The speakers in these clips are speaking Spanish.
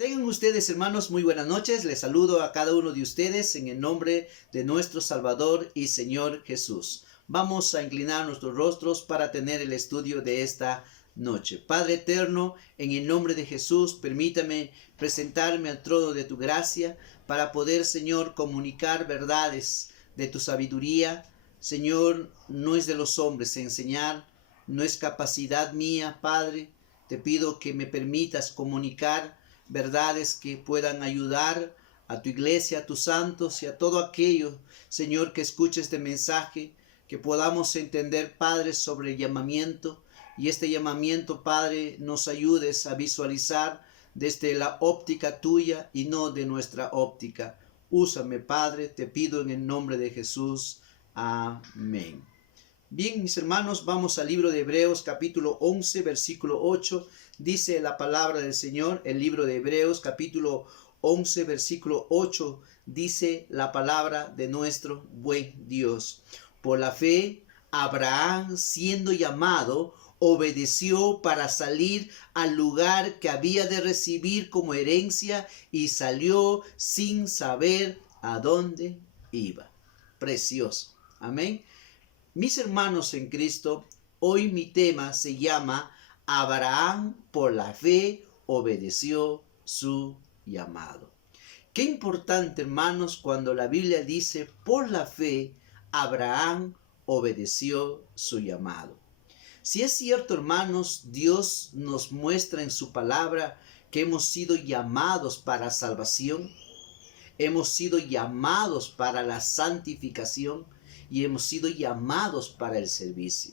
Tengan ustedes, hermanos, muy buenas noches. Les saludo a cada uno de ustedes en el nombre de nuestro Salvador y Señor Jesús. Vamos a inclinar nuestros rostros para tener el estudio de esta noche. Padre eterno, en el nombre de Jesús, permítame presentarme al trono de tu gracia para poder, Señor, comunicar verdades de tu sabiduría. Señor, no es de los hombres enseñar, no es capacidad mía, Padre. Te pido que me permitas comunicar verdades que puedan ayudar a tu iglesia, a tus santos y a todo aquello, Señor, que escuche este mensaje, que podamos entender, Padre, sobre el llamamiento, y este llamamiento, Padre, nos ayudes a visualizar desde la óptica tuya y no de nuestra óptica. Úsame, Padre, te pido en el nombre de Jesús. Amén. Bien, mis hermanos, vamos al libro de Hebreos capítulo 11, versículo 8. Dice la palabra del Señor, el libro de Hebreos capítulo 11, versículo 8. Dice la palabra de nuestro buen Dios. Por la fe, Abraham, siendo llamado, obedeció para salir al lugar que había de recibir como herencia y salió sin saber a dónde iba. Precioso. Amén. Mis hermanos en Cristo, hoy mi tema se llama Abraham por la fe obedeció su llamado. Qué importante, hermanos, cuando la Biblia dice por la fe Abraham obedeció su llamado. Si es cierto, hermanos, Dios nos muestra en su palabra que hemos sido llamados para salvación, hemos sido llamados para la santificación y hemos sido llamados para el servicio.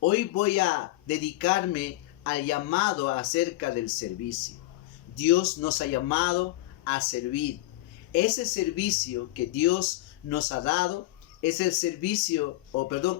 Hoy voy a dedicarme al llamado acerca del servicio. Dios nos ha llamado a servir. Ese servicio que Dios nos ha dado es el servicio,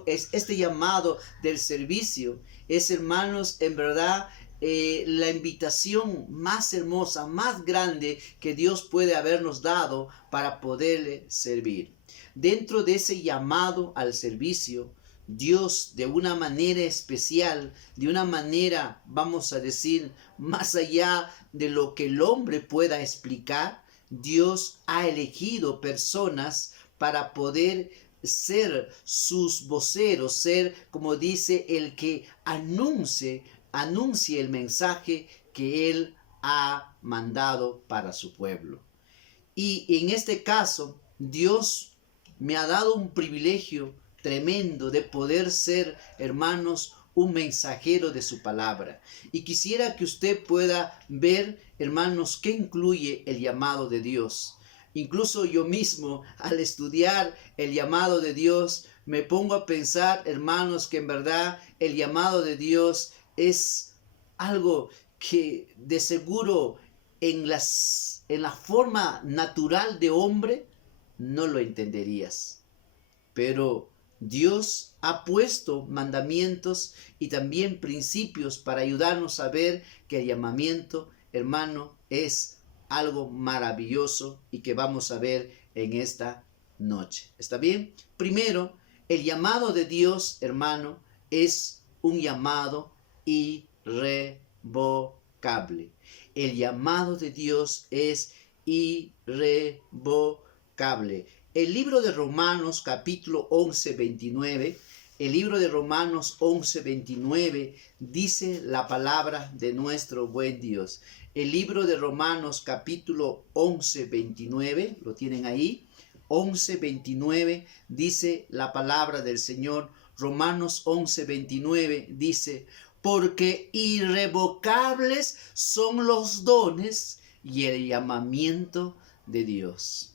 es este llamado del servicio. Es, hermanos, en verdad, la invitación más hermosa, más grande que Dios puede habernos dado para poderle servir. Dentro de ese llamado al servicio, Dios de una manera especial, de una manera, vamos a decir, más allá de lo que el hombre pueda explicar, Dios ha elegido personas para poder ser sus voceros, ser, como dice, el que anuncie el mensaje que Él ha mandado para su pueblo. Y en este caso, Dios me ha dado un privilegio tremendo de poder ser, hermanos, un mensajero de su palabra. Y quisiera que usted pueda ver, hermanos, qué incluye el llamado de Dios. Incluso yo mismo, al estudiar el llamado de Dios, me pongo a pensar, hermanos, que en verdad el llamado de Dios es algo que de seguro en la forma natural de hombre no lo entenderías. Pero Dios ha puesto mandamientos y también principios para ayudarnos a ver que el llamamiento, hermano, es algo maravilloso y que vamos a ver en esta noche. ¿Está bien? Primero, el llamado de Dios, hermano, es un llamado irrevocable. El llamado de Dios es irrevocable. El libro de Romanos capítulo 11, 29, el libro de Romanos 11, 29 dice la palabra de nuestro buen Dios. El libro de Romanos capítulo 11, 29, lo tienen ahí, 11, 29 dice la palabra del Señor. Romanos 11, 29 dice, porque irrevocables son los dones y el llamamiento de Dios.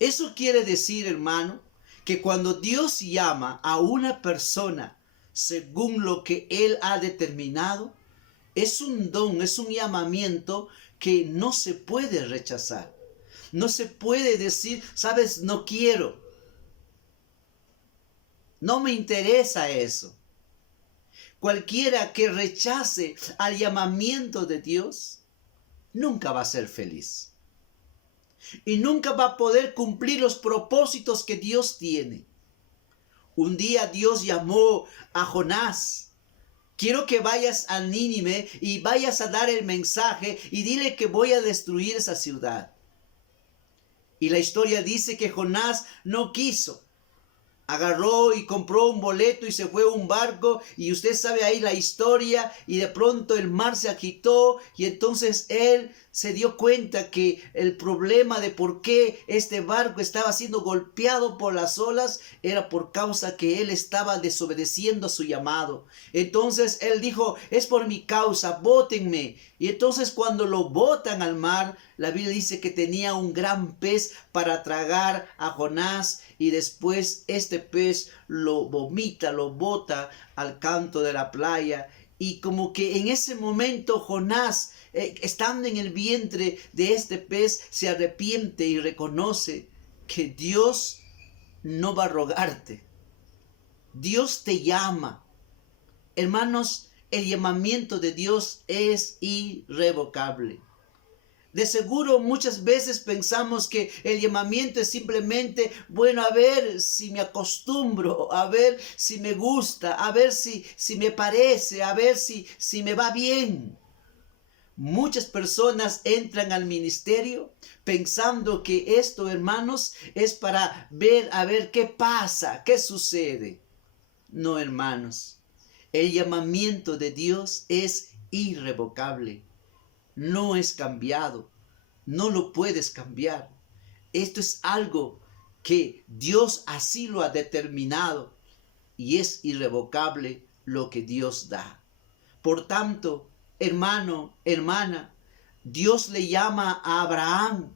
Eso quiere decir, hermano, que cuando Dios llama a una persona según lo que Él ha determinado, es un don, es un llamamiento que no se puede rechazar. No se puede decir, sabes, no quiero. No me interesa eso. Cualquiera que rechace al llamamiento de Dios, nunca va a ser feliz. Y nunca va a poder cumplir los propósitos que Dios tiene. Un día Dios llamó a Jonás Quiero que vayas a Nínive y vayas a dar el mensaje y dile que voy a destruir esa ciudad. Y la historia dice que Jonás no quiso. Agarró y compró un boleto y se fue a un barco, y usted sabe ahí la historia, y de pronto el mar se agitó y entonces él se dio cuenta que el problema de por qué este barco estaba siendo golpeado por las olas era por causa que él estaba desobedeciendo a su llamado. Entonces él dijo, es por mi causa, bótenme. Y entonces cuando lo botan al mar, la Biblia dice que tenía un gran pez para tragar a Jonás, y después este pez lo vomita, lo bota al canto de la playa. Y como que en ese momento Jonás, estando en el vientre de este pez, se arrepiente y reconoce que Dios no va a rogarte. Dios te llama. Hermanos, el llamamiento de Dios es irrevocable. De seguro muchas veces pensamos que el llamamiento es simplemente, bueno, a ver si me acostumbro, a ver si me gusta, a ver si me parece, a ver si me va bien. Muchas personas entran al ministerio pensando que esto, hermanos, es para ver, a ver qué pasa, qué sucede. No, hermanos, el llamamiento de Dios es irrevocable. No es cambiado, no lo puedes cambiar. Esto es algo que Dios así lo ha determinado y es irrevocable lo que Dios da. Por tanto, hermano, hermana, Dios le llama a Abraham.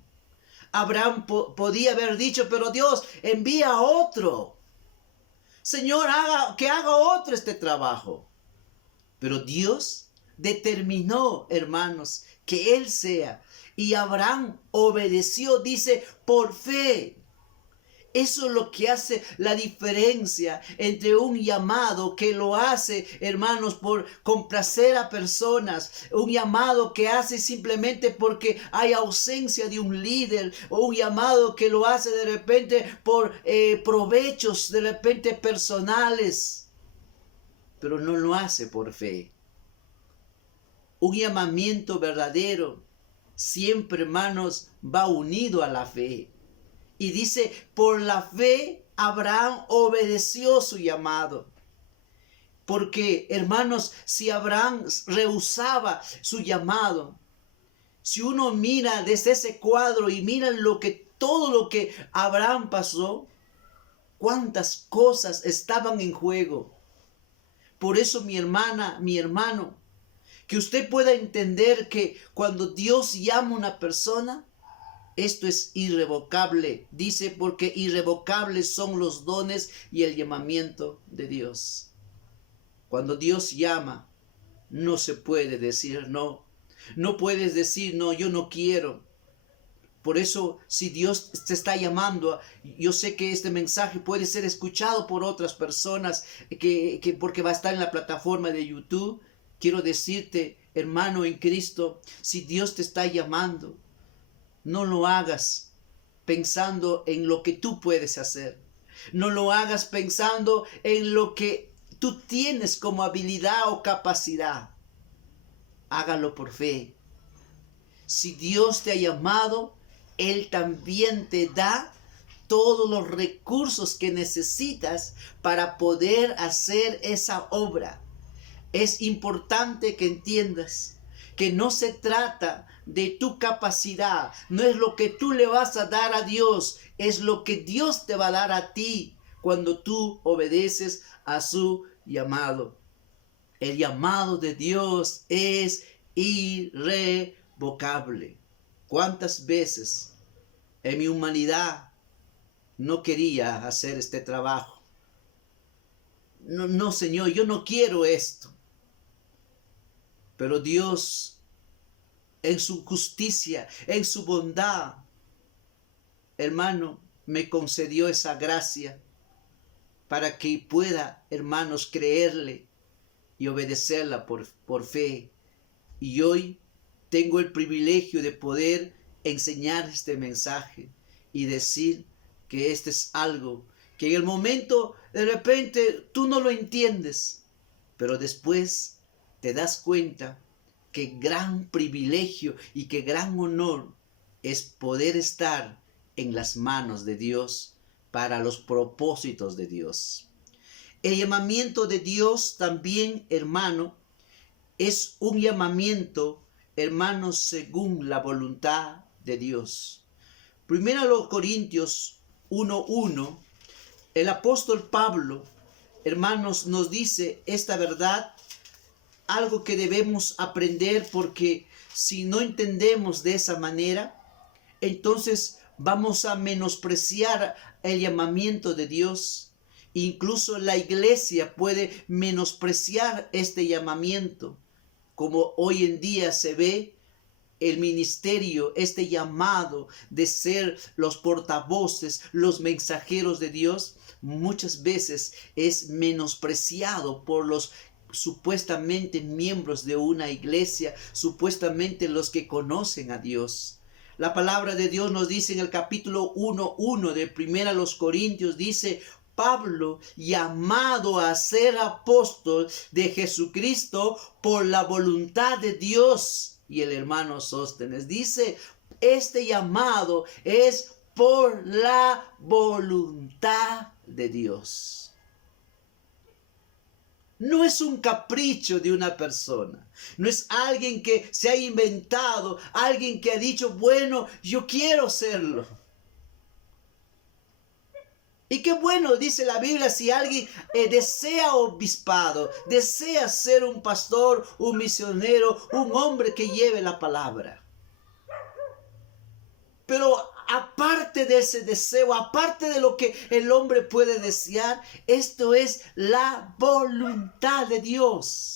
Abraham podía haber dicho, pero Dios envía a otro. Señor, que haga otro este trabajo. Pero Dios determinó, hermanos, que él sea. Y Abraham obedeció, dice, por fe. Eso es lo que hace la diferencia entre un llamado que lo hace, hermanos, por complacer a personas, un llamado que hace simplemente porque hay ausencia de un líder, o un llamado que lo hace de repente por provechos de repente personales, pero no lo hace por fe. Un llamamiento verdadero siempre, hermanos, va unido a la fe. Y dice, por la fe Abraham obedeció su llamado. Porque, hermanos, si Abraham rehusaba su llamado, si uno mira desde ese cuadro y mira todo lo que Abraham pasó, cuántas cosas estaban en juego. Por eso, mi hermana, mi hermano, que usted pueda entender que cuando Dios llama a una persona, esto es irrevocable. Dice, porque irrevocables son los dones y el llamamiento de Dios. Cuando Dios llama, no se puede decir no. No puedes decir no, yo no quiero. Por eso, si Dios te está llamando, yo sé que este mensaje puede ser escuchado por otras personas, porque va a estar en la plataforma de YouTube. Quiero decirte, hermano en Cristo, si Dios te está llamando, no lo hagas pensando en lo que tú puedes hacer. No lo hagas pensando en lo que tú tienes como habilidad o capacidad. Hágalo por fe. Si Dios te ha llamado, Él también te da todos los recursos que necesitas para poder hacer esa obra. Es importante que entiendas que no se trata de tu capacidad, no es lo que tú le vas a dar a Dios, es lo que Dios te va a dar a ti cuando tú obedeces a su llamado. El llamado de Dios es irrevocable. ¿Cuántas veces en mi humanidad no quería hacer este trabajo? No, Señor, yo no quiero esto. Pero Dios, en su justicia, en su bondad, hermano, me concedió esa gracia para que pueda, hermanos, creerle y obedecerla por fe. Y hoy tengo el privilegio de poder enseñar este mensaje y decir que este es algo que en el momento de repente tú no lo entiendes. Pero después te das cuenta que gran privilegio y que gran honor es poder estar en las manos de Dios para los propósitos de Dios. El llamamiento de Dios también, hermano, es un llamamiento, hermano, según la voluntad de Dios. Primero los Corintios 1:1, el apóstol Pablo, hermanos, nos dice esta verdad, algo que debemos aprender, porque si no entendemos de esa manera, entonces vamos a menospreciar el llamamiento de Dios. Incluso la iglesia puede menospreciar este llamamiento, como hoy en día se ve el ministerio, este llamado de ser los portavoces, los mensajeros de Dios, muchas veces es menospreciado por los supuestamente miembros de una iglesia, supuestamente los que conocen a Dios. La palabra de Dios nos dice en el capítulo 1:1 de Primera los Corintios, dice: Pablo, llamado a ser apóstol de Jesucristo por la voluntad de Dios. Y el hermano Sóstenes dice, este llamado es por la voluntad de Dios. No es un capricho de una persona. No es alguien que se ha inventado, alguien que ha dicho, bueno, yo quiero serlo. Y qué bueno, dice la Biblia, si alguien desea obispado, desea ser un pastor, un misionero, un hombre que lleve la palabra. Pero aparte de ese deseo, aparte de lo que el hombre puede desear, esto es la voluntad de Dios.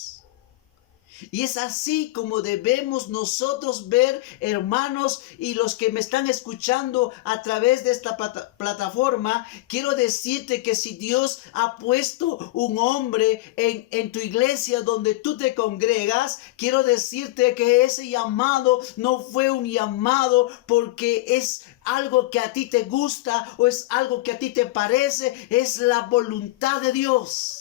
Y es así como debemos nosotros ver, hermanos, y los que me están escuchando a través de esta plataforma, quiero decirte que si Dios ha puesto un hombre en tu iglesia donde tú te congregas, quiero decirte que ese llamado no fue un llamado porque es algo que a ti te gusta o es algo que a ti te parece, es la voluntad de Dios.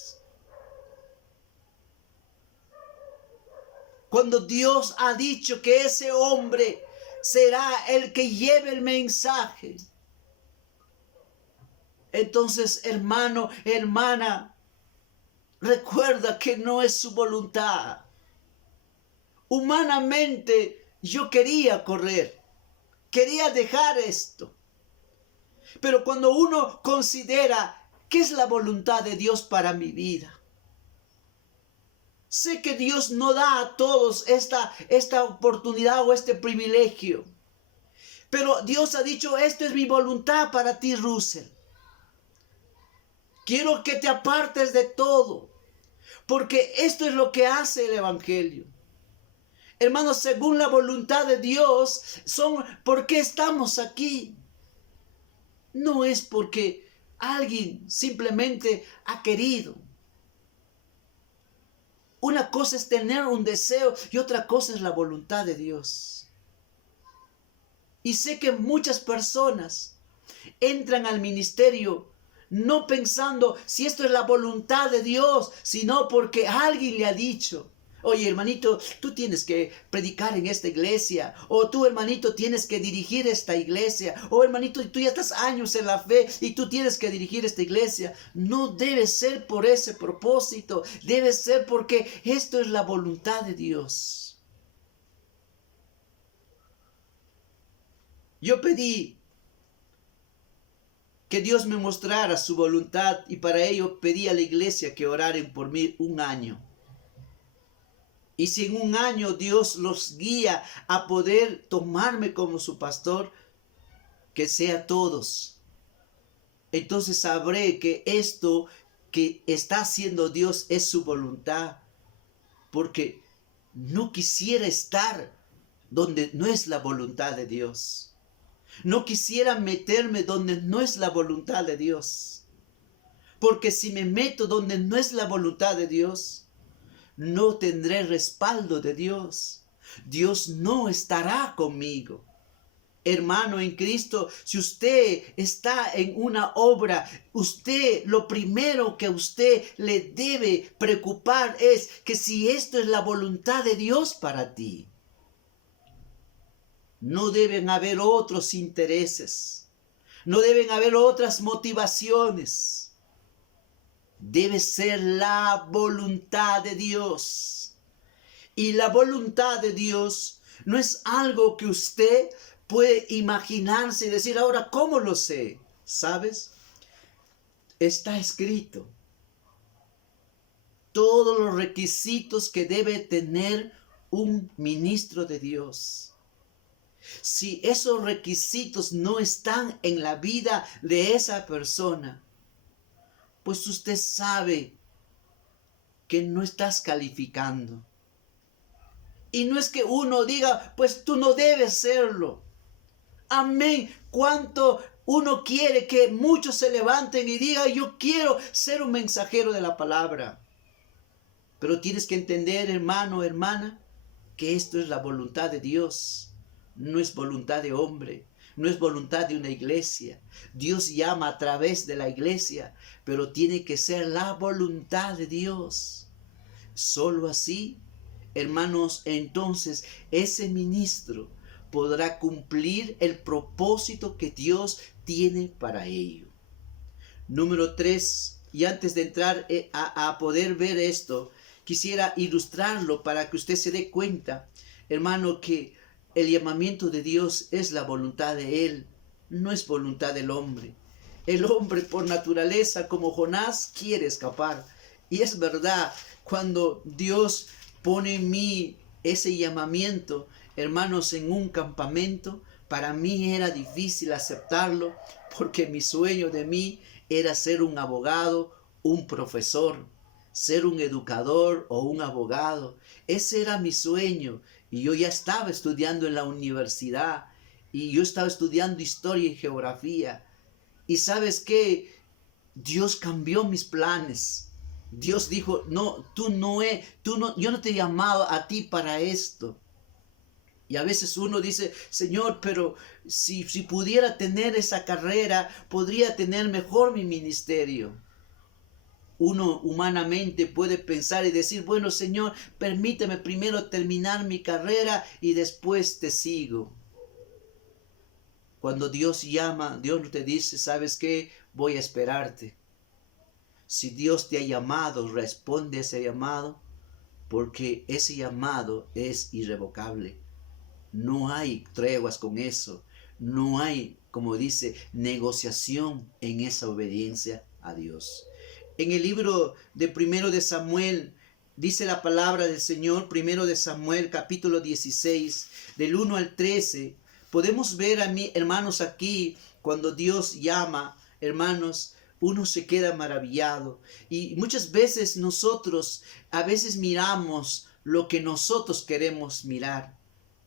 Cuando Dios ha dicho que ese hombre será el que lleve el mensaje, entonces, hermano, hermana, recuerda que no es su voluntad. Humanamente yo quería correr, quería dejar esto. Pero cuando uno considera qué es la voluntad de Dios para mi vida, sé que Dios no da a todos esta oportunidad o este privilegio. Pero Dios ha dicho, esto es mi voluntad para ti, Russell. Quiero que te apartes de todo, porque esto es lo que hace el Evangelio. Hermanos, según la voluntad de Dios, ¿por qué estamos aquí? No es porque alguien simplemente ha querido. Una cosa es tener un deseo y otra cosa es la voluntad de Dios. Y sé que muchas personas entran al ministerio no pensando si esto es la voluntad de Dios, sino porque alguien le ha dicho, oye, hermanito, tú tienes que predicar en esta iglesia, o tú, hermanito, tienes que dirigir esta iglesia, o hermanito, tú ya estás años en la fe y tú tienes que dirigir esta iglesia. No debe ser por ese propósito, debe ser porque esto es la voluntad de Dios. Yo pedí que Dios me mostrara su voluntad y para ello pedí a la iglesia que oraran por mí un año. Y si en un año Dios los guía a poder tomarme como su pastor, que sea todos. Entonces sabré que esto que está haciendo Dios es su voluntad. Porque no quisiera estar donde no es la voluntad de Dios. No quisiera meterme donde no es la voluntad de Dios. Porque si me meto donde no es la voluntad de Dios, no tendré respaldo de Dios. Dios no estará conmigo. Hermano en Cristo, si usted está en una obra, lo primero que a usted le debe preocupar es que si esto es la voluntad de Dios para ti. No deben haber otros intereses, no deben haber otras motivaciones. Debe ser la voluntad de Dios. Y la voluntad de Dios no es algo que usted puede imaginarse y decir, ahora, ¿cómo lo sé? ¿Sabes? Está escrito. Todos los requisitos que debe tener un ministro de Dios. Si esos requisitos no están en la vida de esa persona, pues usted sabe que no estás calificando. Y no es que uno diga, pues tú no debes serlo. Amén. ¿Cuánto uno quiere que muchos se levanten y digan, yo quiero ser un mensajero de la palabra? Pero tienes que entender, hermano, hermana, que esto es la voluntad de Dios. No es voluntad de hombre, no es voluntad de una iglesia. Dios llama a través de la iglesia, pero tiene que ser la voluntad de Dios. Solo así, hermanos, entonces ese ministro podrá cumplir el propósito que Dios tiene para ello. Número 3, y antes de entrar a poder ver esto, quisiera ilustrarlo para que usted se dé cuenta, hermano, que el llamamiento de Dios es la voluntad de Él, no es voluntad del hombre. El hombre por naturaleza, como Jonás, quiere escapar. Y es verdad, cuando Dios pone en mí ese llamamiento, hermanos, en un campamento, para mí era difícil aceptarlo, porque mi sueño de mí era ser un abogado, un profesor, ser un educador o un abogado. Ese era mi sueño. Y yo ya estaba estudiando en la universidad. Y yo estaba estudiando historia y geografía. Y ¿sabes qué? Dios cambió mis planes. Dios dijo, no, yo no te he llamado a ti para esto. Y a veces uno dice, Señor, pero si pudiera tener esa carrera, podría tener mejor mi ministerio. Uno humanamente puede pensar y decir, bueno, Señor, permíteme primero terminar mi carrera y después te sigo. Cuando Dios llama, Dios no te dice, ¿sabes qué? Voy a esperarte. Si Dios te ha llamado, responde a ese llamado, porque ese llamado es irrevocable. No hay treguas con eso. No hay, como dice, negociación en esa obediencia a Dios. En el libro de 1 de Samuel, dice la palabra del Señor, 1 de Samuel, capítulo 16, del 1 al 13, podemos ver a mí, hermanos, aquí, cuando Dios llama, hermanos, uno se queda maravillado. Y muchas veces nosotros, a veces miramos lo que nosotros queremos mirar,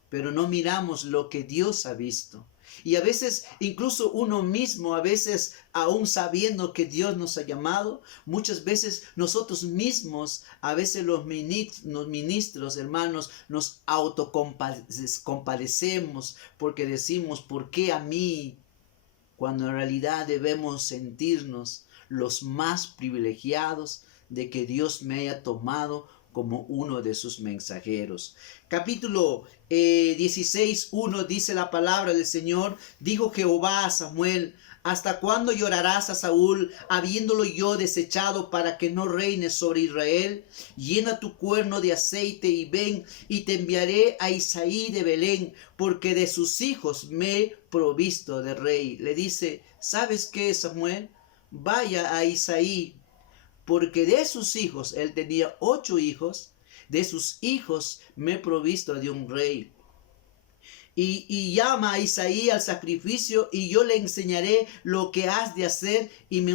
pero no miramos lo que Dios ha visto. Y a veces, incluso uno mismo, a veces aún sabiendo que Dios nos ha llamado, muchas veces nosotros mismos, a veces los ministros, hermanos, nos autocompadecemos porque decimos, ¿por qué a mí? Cuando en realidad debemos sentirnos los más privilegiados de que Dios me haya tomado como uno de sus mensajeros. Capítulo 16, 1 dice la palabra del Señor, dijo Jehová a Samuel, ¿hasta cuándo llorarás a Saúl, habiéndolo yo desechado para que no reine sobre Israel? Llena tu cuerno de aceite y ven, y te enviaré a Isaí de Belén, porque de sus hijos me he provisto de rey. Le dice, ¿sabes qué, Samuel? Vaya a Isaí, porque de sus hijos, él tenía 8 hijos, de sus hijos me he provisto de un rey. Y llama a Isaí al sacrificio, y yo le enseñaré lo que has de hacer, y me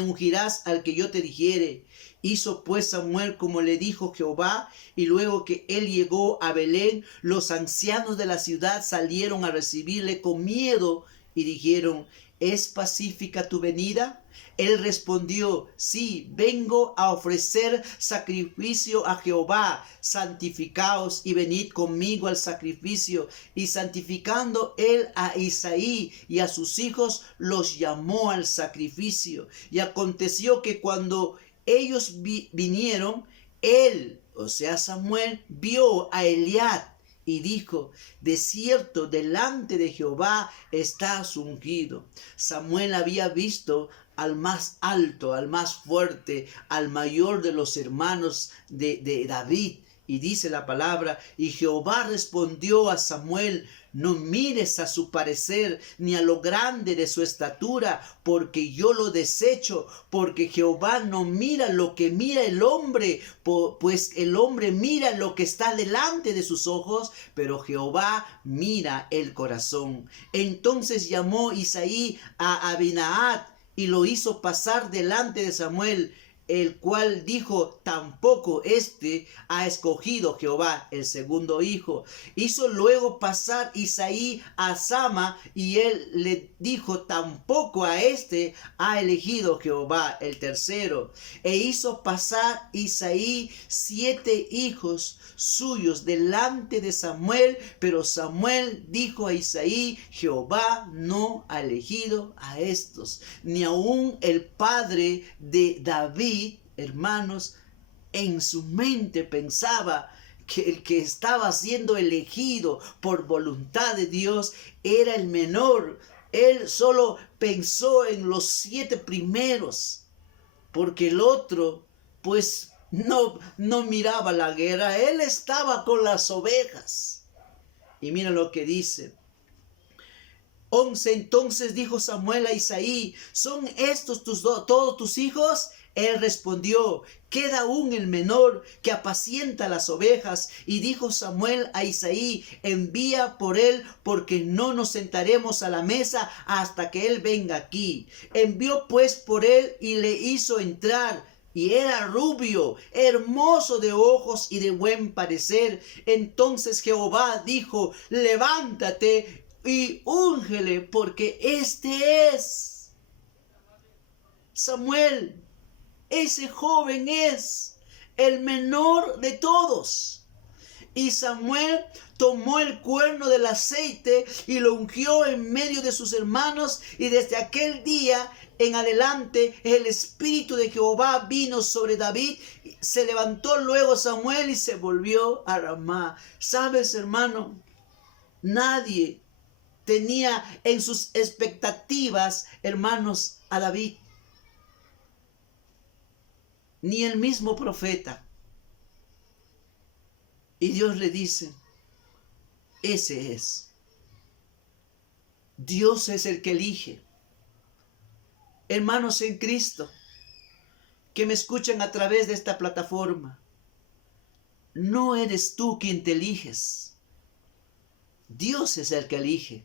ungirás al que yo te dijere. Hizo pues Samuel como le dijo Jehová, y luego que él llegó a Belén, los ancianos de la ciudad salieron a recibirle con miedo, y dijeron, ¿es pacífica tu venida? Él respondió, sí, vengo a ofrecer sacrificio a Jehová. Santificaos y venid conmigo al sacrificio. Y santificando él a Isaí y a sus hijos, los llamó al sacrificio. Y aconteció que cuando ellos vinieron, él, o sea Samuel, vio a Eliab y dijo, de cierto, delante de Jehová estás ungido. Samuel había visto al más alto, al más fuerte, al mayor de los hermanos de David. Y dice la palabra, y Jehová respondió a Samuel, no mires a su parecer, ni a lo grande de su estatura, porque yo lo desecho, porque Jehová no mira lo que mira el hombre, pues el hombre mira lo que está delante de sus ojos, pero Jehová mira el corazón. Entonces llamó Isaí a Abinaad, y lo hizo pasar delante de Samuel, el cual dijo, tampoco este ha escogido Jehová el segundo hijo. Hizo luego pasar Isaí a Sama, y él le dijo, tampoco a este ha elegido Jehová el tercero. E hizo pasar Isaí 7 hijos suyos delante de Samuel, pero Samuel dijo a Isaí, Jehová no ha elegido a estos, ni aun el padre de David. Hermanos, en su mente pensaba que el que estaba siendo elegido por voluntad de Dios era el menor. Él solo pensó en los 7 primeros, porque el otro pues no miraba la guerra. Él estaba con las ovejas. Y mira lo que dice. 11. Entonces dijo Samuel a Isaí, ¿son estos todos tus hijos? Él respondió, queda aún el menor que apacienta las ovejas. Y dijo Samuel a Isaí, envía por él, porque no nos sentaremos a la mesa hasta que él venga aquí. Envió pues por él y le hizo entrar. Y era rubio, hermoso de ojos y de buen parecer. Entonces Jehová dijo, levántate y úngele, porque este es Samuel. Ese joven es el menor de todos. Y Samuel tomó el cuerno del aceite y lo ungió en medio de sus hermanos. Y desde aquel día en adelante el Espíritu de Jehová vino sobre David. Se levantó luego Samuel y se volvió a Ramá. ¿Sabes, hermano? Nadie tenía en sus expectativas, hermanos, a David. Ni el mismo profeta. Y Dios le dice, ese es. Dios es el que elige. Hermanos en Cristo, que me escuchan a través de esta plataforma, no eres tú quien te eliges. Dios es el que elige.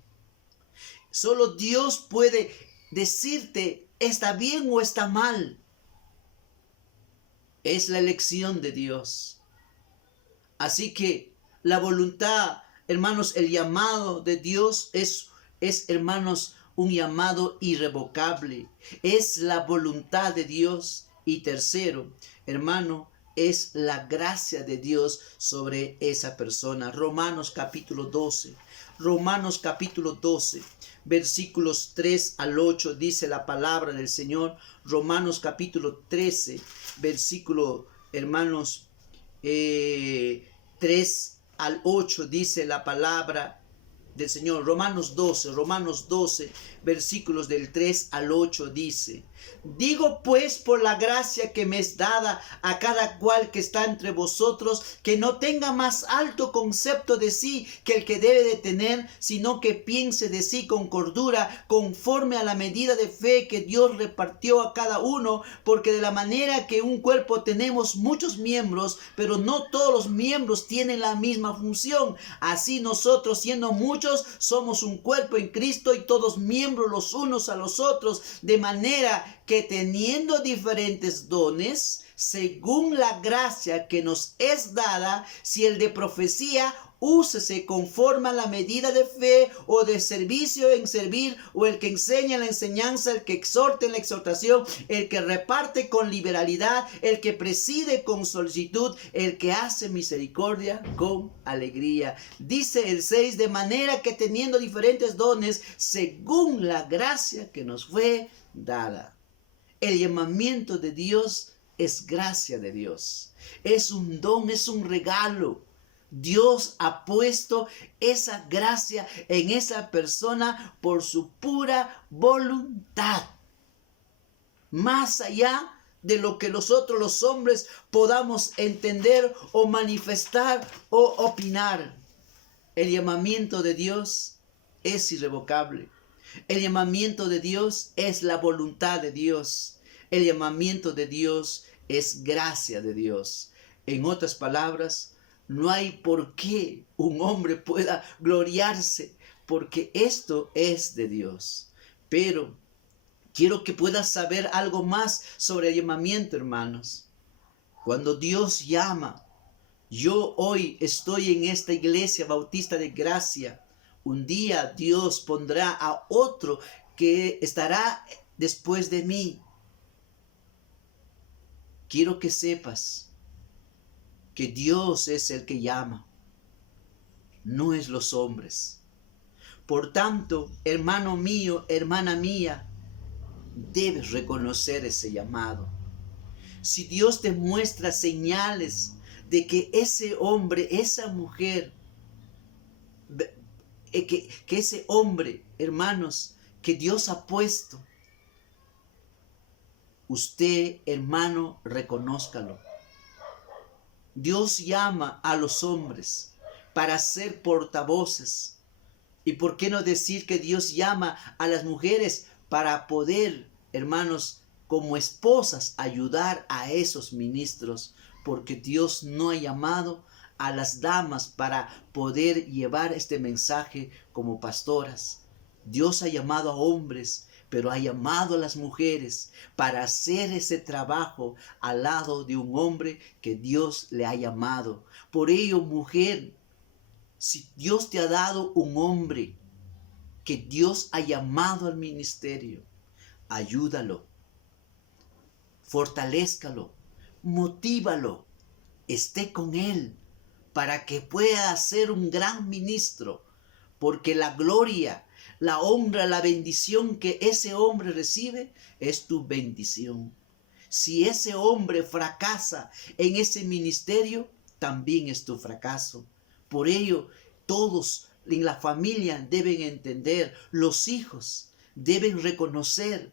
Solo Dios puede decirte, está bien o está mal. Es la elección de Dios. Así que la voluntad, hermanos, el llamado de Dios es hermanos, un llamado irrevocable. Es la voluntad de Dios. Y tercero, hermano, es la gracia de Dios sobre esa persona. Romanos capítulo 12. Romanos capítulo 12. Versículos 3 al 8 dice la palabra del Señor. Romanos capítulo 13, versículo, hermanos, 3 al 8 dice la palabra del Señor. Romanos 12, versículos del 3 al 8 dice, digo pues por la gracia que me es dada a cada cual que está entre vosotros, que no tenga más alto concepto de sí que el que debe de tener, sino que piense de sí con cordura, conforme a la medida de fe que Dios repartió a cada uno, porque de la manera que un cuerpo tenemos muchos miembros, pero no todos los miembros tienen la misma función. Así nosotros, siendo muchos, somos un cuerpo en Cristo y todos miembros los unos a los otros, de manera que teniendo diferentes dones, según la gracia que nos es dada, si el de profecía, úsese conforme a la medida de fe o de servicio en servir, o el que enseña en la enseñanza, el que exhorta en la exhortación, el que reparte con liberalidad, el que preside con solicitud, el que hace misericordia con alegría. Dice el 6, de manera que teniendo diferentes dones, según la gracia que nos fue dada. El llamamiento de Dios es gracia de Dios. Es un don, es un regalo. Dios ha puesto esa gracia en esa persona por su pura voluntad. Más allá de lo que nosotros los hombres podamos entender o manifestar o opinar. El llamamiento de Dios es irrevocable. El llamamiento de Dios es la voluntad de Dios. El llamamiento de Dios es gracia de Dios. En otras palabras, no hay por qué un hombre pueda gloriarse, porque esto es de Dios. Pero quiero que puedas saber algo más sobre el llamamiento, hermanos. Cuando Dios llama, yo hoy estoy en esta iglesia bautista de gracia. Un día Dios pondrá a otro que estará después de mí. Quiero que sepas que Dios es el que llama, no es los hombres. Por tanto, hermano mío, hermana mía, debes reconocer ese llamado. Si Dios te muestra señales de que ese hombre, esa mujer, que ese hombre, hermanos, que Dios ha puesto, usted, hermano, reconózcalo. Dios llama a los hombres para ser portavoces. ¿Y por qué no decir que Dios llama a las mujeres para poder, hermanos, como esposas, ayudar a esos ministros? Porque Dios no ha llamado a las damas para poder llevar este mensaje como pastoras. Dios ha llamado a hombres, pero ha llamado a las mujeres para hacer ese trabajo al lado de un hombre que Dios le ha llamado. Por ello, mujer, si Dios te ha dado un hombre que Dios ha llamado al ministerio, ayúdalo, fortalézcalo, motívalo, esté con él para que pueda ser un gran ministro, porque la gloria, la honra, la bendición que ese hombre recibe es tu bendición. Si ese hombre fracasa en ese ministerio, también es tu fracaso. Por ello, todos en la familia deben entender, los hijos deben reconocer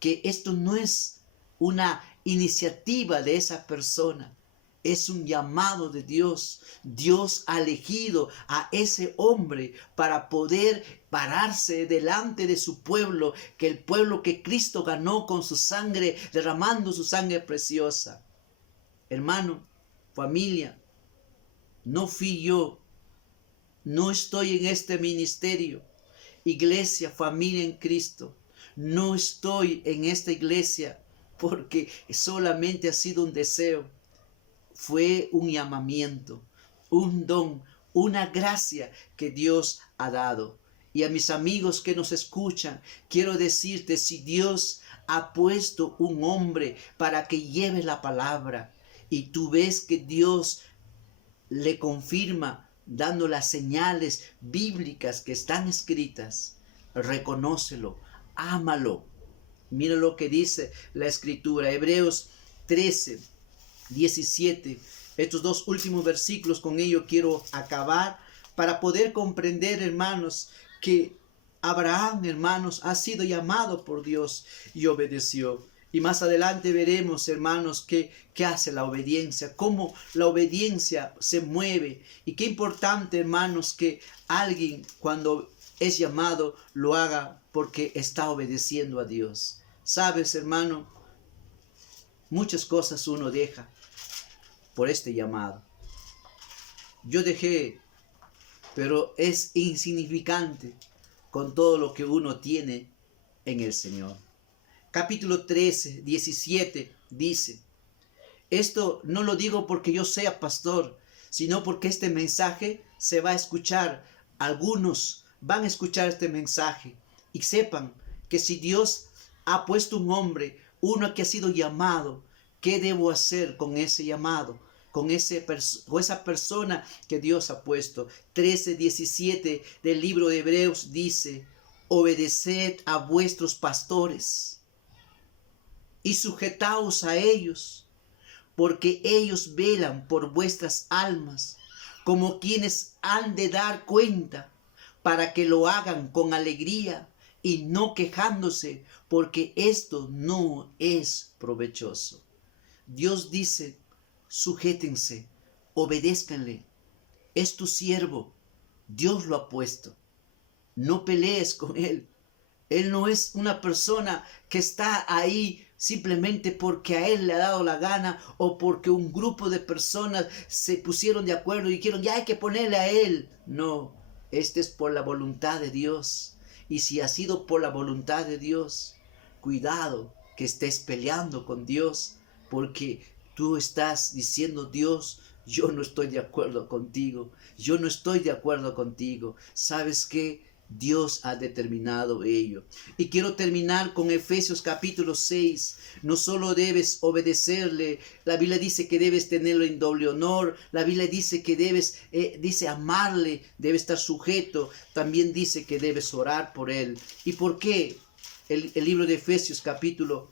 que esto no es una iniciativa de esa persona, es un llamado de Dios. Dios ha elegido a ese hombre para poder pararse delante de su pueblo, que el pueblo que Cristo ganó con su sangre, derramando su sangre preciosa. Hermano, familia, no fui yo, no estoy en este ministerio. Iglesia, familia en Cristo, no estoy en esta iglesia porque solamente ha sido un deseo. Fue un llamamiento, un don, una gracia que Dios ha dado. Y a mis amigos que nos escuchan, quiero decirte, si Dios ha puesto un hombre para que lleve la palabra y tú ves que Dios le confirma dando las señales bíblicas que están escritas, reconócelo, ámalo. Mira lo que dice la escritura, Hebreos 13, 17. Estos dos últimos versículos, con ello quiero acabar para poder comprender, hermanos, que Abraham, hermanos, ha sido llamado por Dios y obedeció. Y más adelante veremos, hermanos, qué hace la obediencia, cómo la obediencia se mueve. Y qué importante, hermanos, que alguien cuando es llamado lo haga porque está obedeciendo a Dios. Sabes, hermano, muchas cosas uno deja por este llamado. Yo dejé, pero es insignificante con todo lo que uno tiene en el Señor. Capítulo 13, 17 dice: esto no lo digo porque yo sea pastor, sino porque este mensaje se va a escuchar. Algunos van a escuchar este mensaje y sepan que si Dios ha puesto un hombre, uno que ha sido llamado, ¿qué debo hacer con ese llamado? Con esa persona que Dios ha puesto. 13:17 del libro de Hebreos dice: obedeced a vuestros pastores y sujetaos a ellos, porque ellos velan por vuestras almas, como quienes han de dar cuenta, para que lo hagan con alegría y no quejándose, porque esto no es provechoso. Dios dice: sujétense, obedézcanle. Es tu siervo, Dios lo ha puesto. No pelees con él. Él no es una persona que está ahí simplemente porque a él le ha dado la gana o porque un grupo de personas se pusieron de acuerdo y dijeron, ya hay que ponerle a él. No, este es por la voluntad de Dios. Y si ha sido por la voluntad de Dios, cuidado que estés peleando con Dios, porque tú estás diciendo: Dios, yo no estoy de acuerdo contigo. Yo no estoy de acuerdo contigo. ¿Sabes qué? Dios ha determinado ello. Y quiero terminar con Efesios capítulo 6. No solo debes obedecerle, la Biblia dice que debes tenerlo en doble honor. La Biblia dice que debes, dice amarle, debe estar sujeto. También dice que debes orar por él. ¿Y por qué? El libro de Efesios capítulo,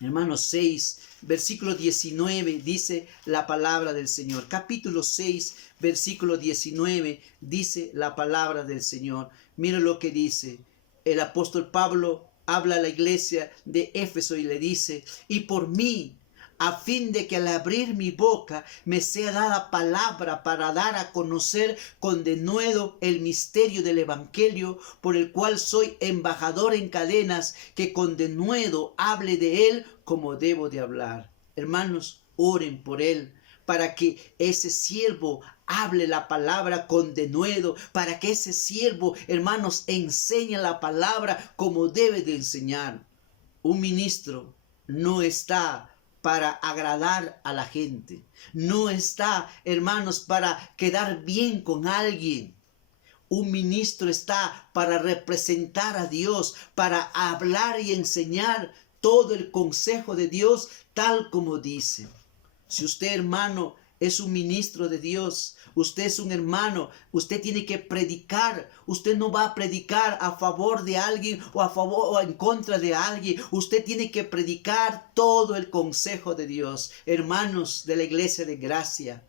hermanos, 6, versículo 19, dice la palabra del Señor. Capítulo 6, versículo 19, dice la palabra del Señor. Mira lo que dice. El apóstol Pablo habla a la iglesia de Éfeso y le dice: y por mí, a fin de que al abrir mi boca me sea dada palabra para dar a conocer con denuedo el misterio del evangelio, por el cual soy embajador en cadenas, que con denuedo hable de él como debo de hablar. Hermanos, oren por él, para que ese siervo hable la palabra con denuedo, para que ese siervo, hermanos, enseñe la palabra como debe de enseñar. Un ministro no está para agradar a la gente. No está, hermanos, para quedar bien con alguien. Un ministro está para representar a Dios, para hablar y enseñar todo el consejo de Dios tal como dice. Si usted, hermano, es un ministro de Dios, usted es un hermano, usted tiene que predicar. Usted no va a predicar a favor de alguien o a favor o en contra de alguien. Usted tiene que predicar todo el consejo de Dios. Hermanos de la iglesia de Gracia,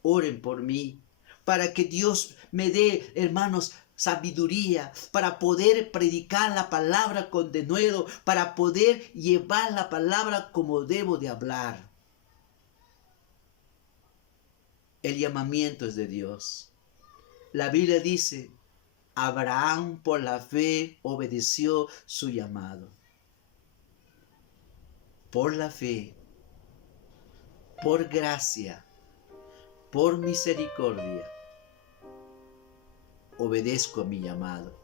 oren por mí, para que Dios me dé, hermanos, sabiduría para poder predicar la palabra con denuedo, para poder llevar la palabra como debo de hablar. El llamamiento es de Dios. La Biblia dice: Abraham por la fe obedeció su llamado. Por la fe, por gracia, por misericordia, obedezco a mi llamado.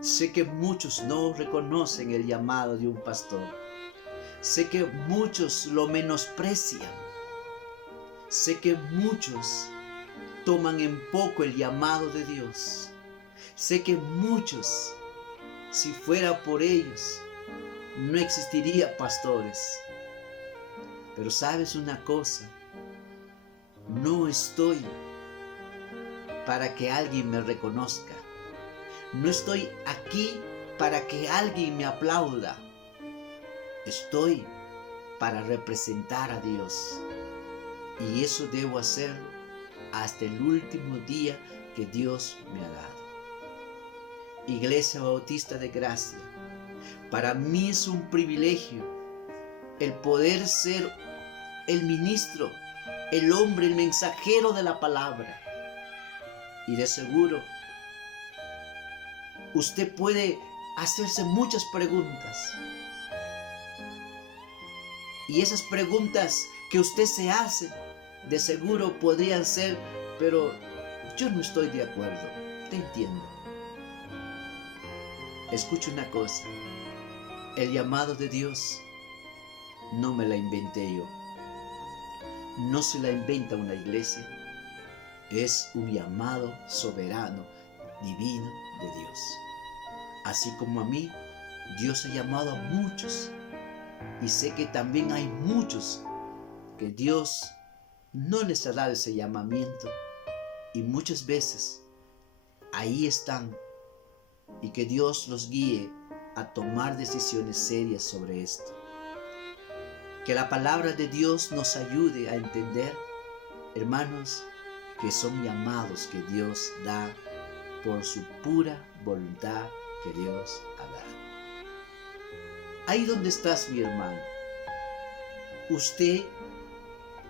Sé que muchos no reconocen el llamado de un pastor. Sé que muchos lo menosprecian. Sé que muchos toman en poco el llamado de Dios. Sé que muchos, si fuera por ellos, no existiría pastores. Pero sabes una cosa, no estoy para que alguien me reconozca. No estoy aquí para que alguien me aplauda. Estoy para representar a Dios. Y eso debo hacerlo hasta el último día que Dios me ha dado. Iglesia Bautista de Gracia, para mí es un privilegio el poder ser el ministro, el hombre, el mensajero de la palabra. Y de seguro, usted puede hacerse muchas preguntas. Y esas preguntas que usted se hace, de seguro podrían ser: pero yo no estoy de acuerdo. Te entiendo. Escucha una cosa. El llamado de Dios no me la inventé yo. no se la inventa una iglesia, es un llamado soberano, divino de Dios. Así como a mí, Dios ha llamado a muchos, y sé que también hay muchos que Dios no les ha dado ese llamamiento, y muchas veces ahí están, y que Dios los guíe a tomar decisiones serias sobre esto. Que la palabra de Dios nos ayude a entender, hermanos, que son llamados que Dios da por su pura voluntad que Dios ha dado. Ahí donde estás, mi hermano, usted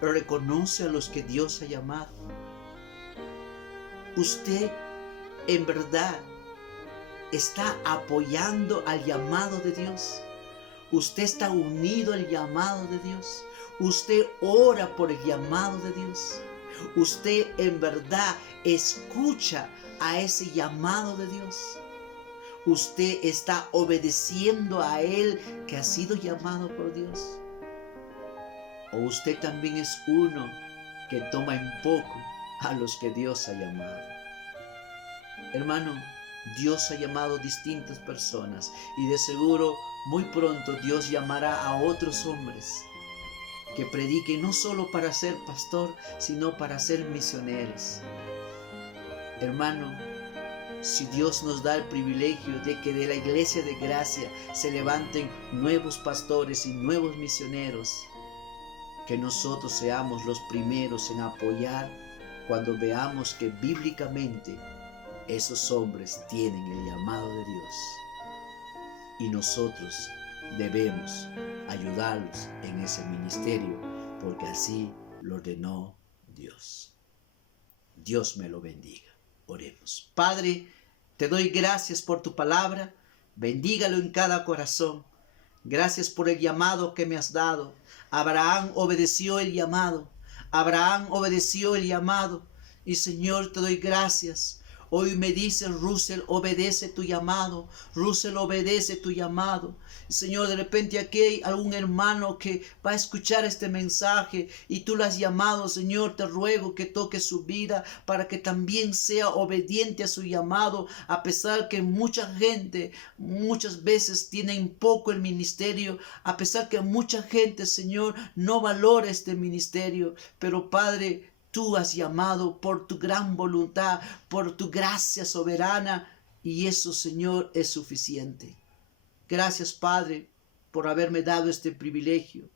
reconoce a los que Dios ha llamado. Usted en verdad está apoyando al llamado de Dios. Usted está unido al llamado de Dios. Usted ora por el llamado de Dios. Usted en verdad escucha a ese llamado de Dios. Usted está obedeciendo a Él que ha sido llamado por Dios. O usted también es uno que toma en poco a los que Dios ha llamado. Hermano, Dios ha llamado distintas personas y de seguro muy pronto Dios llamará a otros hombres que prediquen no solo para ser pastor, sino para ser misioneros. Hermano, si Dios nos da el privilegio de que de la iglesia de gracia se levanten nuevos pastores y nuevos misioneros, que nosotros seamos los primeros en apoyar cuando veamos que bíblicamente esos hombres tienen el llamado de Dios. Y nosotros debemos ayudarlos en ese ministerio, porque así lo ordenó Dios. Dios me lo bendiga. Oremos. Padre, te doy gracias por tu palabra. Bendígalo en cada corazón. Gracias por el llamado que me has dado. Abraham obedeció el llamado. Abraham obedeció el llamado. Y Señor, te doy gracias. Hoy me dice Russell, obedece tu llamado. Russell, obedece tu llamado. Señor, de repente aquí hay algún hermano que va a escuchar este mensaje y tú lo has llamado. Señor, te ruego que toques su vida para que también sea obediente a su llamado, a pesar que mucha gente muchas veces tiene poco el ministerio, a pesar que mucha gente, Señor, no valora este ministerio. Pero Padre, tú has llamado por tu gran voluntad, por tu gracia soberana, y eso, Señor, es suficiente. Gracias, Padre, por haberme dado este privilegio.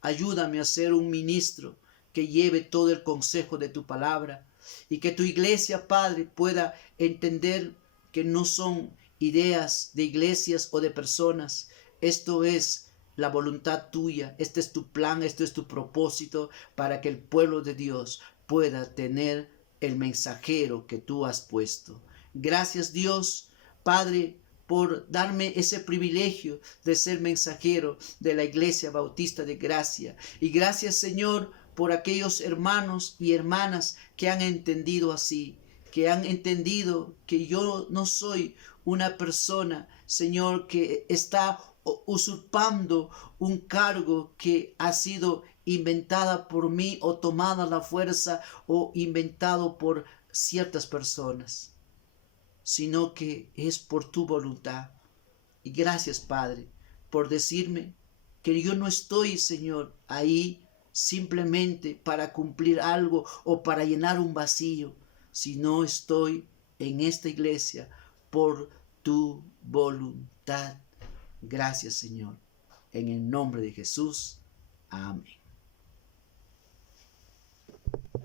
Ayúdame a ser un ministro que lleve todo el consejo de tu palabra y que tu iglesia, Padre, pueda entender que no son ideas de iglesias o de personas. Esto es la voluntad tuya, este es tu plan, este es tu propósito para que el pueblo de Dios pueda tener el mensajero que tú has puesto. Gracias, Dios, Padre, por darme ese privilegio de ser mensajero de la Iglesia Bautista de Gracia. Y gracias, Señor, por aquellos hermanos y hermanas que han entendido así, que han entendido que yo no soy una persona, Señor, que está usurpando un cargo que ha sido inventada por mí o tomada a la fuerza o inventado por ciertas personas, sino que es por tu voluntad. Y gracias, Padre, por decirme que yo no estoy, Señor, ahí simplemente para cumplir algo o para llenar un vacío, sino estoy en esta iglesia por tu voluntad. Gracias, Señor. En el nombre de Jesús. Amén.